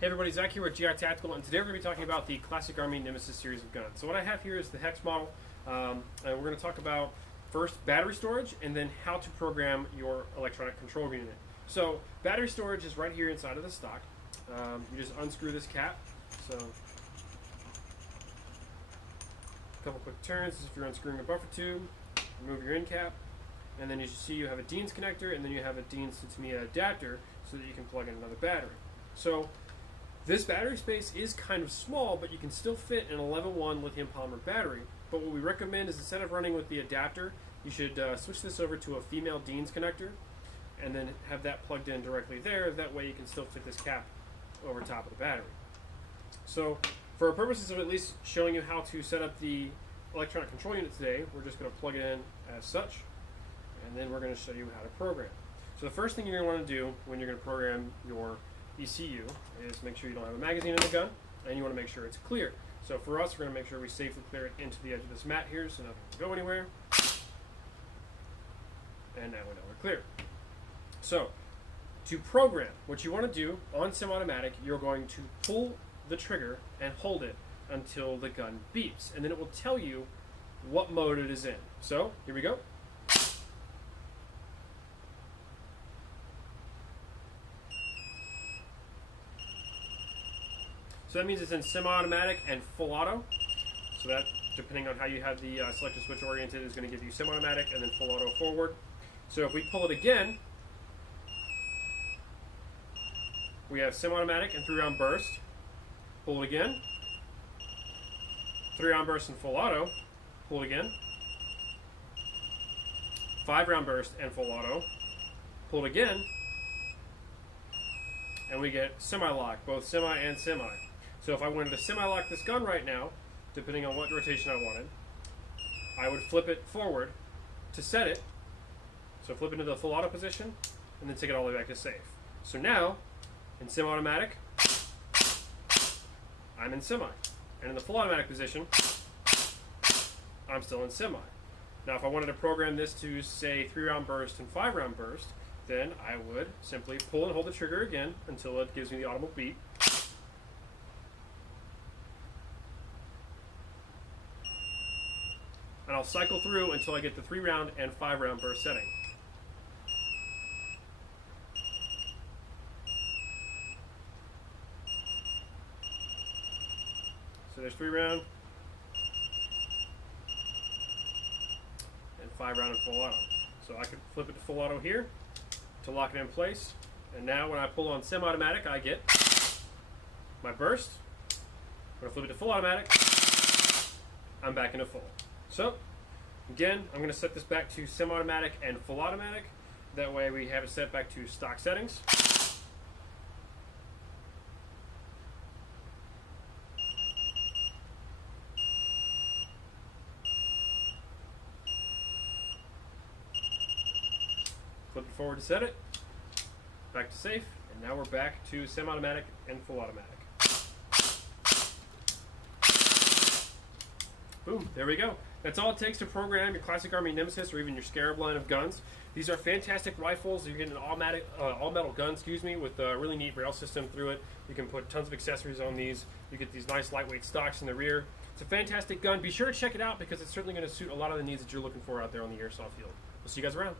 Hey everybody, Zach here with GI Tactical, and today we're going to be talking about the Classic Army Nemesis series of guns. So what I have here is the hex model, and we're going to talk about first battery storage and then how to program your electronic control unit. So battery storage is right here inside of the stock. You just unscrew this cap. So a couple quick turns. This is if you're unscrewing a buffer tube. Remove your end cap, and then you see you have a Dean's connector, and then you have a Dean's to me adapter so that you can plug in another battery. So this battery space is kind of small, but you can still fit an 11-1 lithium polymer battery. But what we recommend is instead of running with the adapter, you should switch this over to a female Dean's connector and then have that plugged in directly there. That way you can still fit this cap over top of the battery. So for purposes of at least showing you how to set up the electronic control unit today, we're just going to plug it in as such, and then we're going to show you how to program. So the first thing you're going to want to do when you're going to program your ECU is make sure you don't have a magazine in the gun, and you want to make sure it's clear. So for us, we're going to make sure we safely clear it into the edge of this mat here so nothing can go anywhere. And now we know we're clear. So to program, what you want to do on semi-automatic, you're going to pull the trigger and hold it until the gun beeps, and then it will tell you what mode it is in. So here we go. So that means it's in semi-automatic and full auto. So that, depending on how you have the selector switch oriented, is going to give you semi-automatic and then full auto forward. So if we pull it again, we have semi-automatic and 3-round burst. Pull it again. 3-round burst and full auto. Pull it again. 5-round burst and full auto. Pull it again. And we get semi-lock, both semi and semi. So if I wanted to semi-lock this gun right now, depending on what rotation I wanted, I would flip it forward to set it. So flip into the full auto position, and then take it all the way back to safe. So now, in semi-automatic, I'm in semi. And in the full automatic position, I'm still in semi. Now if I wanted to program this to, say, 3-round burst and 5-round burst, then I would simply pull and hold the trigger again until it gives me the audible beep. And I'll cycle through until I get the 3-round and 5-round burst setting. So there's 3-round and 5-round and full auto. So I could flip it to full auto here to lock it in place. And now when I pull on semi-automatic, I get my burst. When I flip it to full automatic, I'm back into full. So again, I'm going to set this back to semi-automatic and full automatic. That way we have it set back to stock settings. Flip it forward to set it. Back to safe. And now we're back to semi-automatic and full automatic. Boom, there we go. That's all it takes to program your Classic Army Nemesis or even your Scarab line of guns. These are fantastic rifles. You're getting an all-metal gun, with a really neat rail system through it. You can put tons of accessories on these. You get these nice lightweight stocks in the rear. It's a fantastic gun. Be sure to check it out because it's certainly going to suit a lot of the needs that you're looking for out there on the airsoft field. We'll see you guys around.